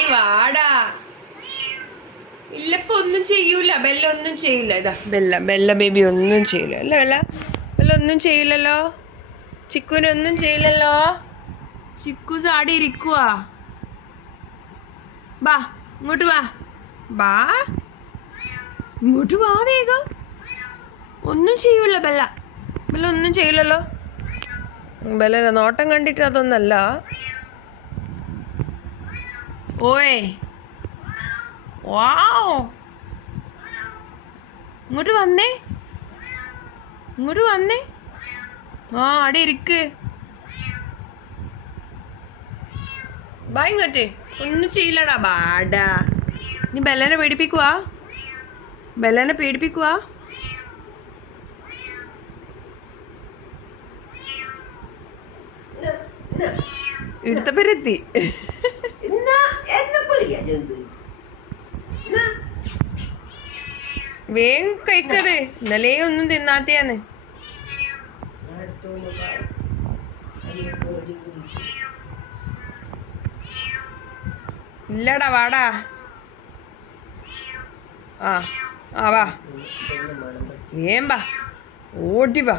നീ വാടാ. ഇല്ലപ്പോ ഒന്നും ചെയ്യൂല, ബെല്ല ഒന്നും ചെയ്യൂല. ഇതാ ബെല്ല ബേബി ഒന്നും ചെയ്യൂല അല്ല ബെല്ല ഒന്നും ചെയ്യില്ലല്ലോ. ചിക്കുനൊന്നും ചെയ്യില്ലല്ലോ. ചിക്കു ചാടി ഇരിക്കുവാ. ബാ ഇങ്ങോട്ട് വാ. ബാ ഇങ്ങോട്ട് വാ വേഗം. ഒന്നും ചെയ്യൂല ബെല്ല ഒന്നും ചെയ്യില്ലല്ലോ. ബെല്ല നോട്ടം കണ്ടിട്ട് അതൊന്നല്ല. ഓയ് വാവ്, ഇങ്ങോട്ട് വന്നേ. ആ അവിടെ ഇരിക്ക്. ബാ ഇങ്ങോട്ട്. ഒന്നും ചെയ്യില്ലടാ ബാടാ. നീ ബെല്ലനെ പേടിപ്പിക്കുവാ. ഇടുത്തപ്പരെത്തി. വേഗം കഴിക്കത്. ഇന്നലെ ഒന്നും തിന്നാത്തയാണ്. ഇല്ലടാ വാടാ. ആ വാ വേം വാ, ഓടി വാ.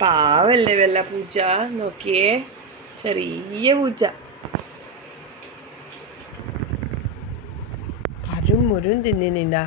പാവല്ലേ വെള്ള പൂച്ച. നോക്കിയേ, ചെറിയ പൂച്ച. മുരും തിന്നിനിണ്ടാ.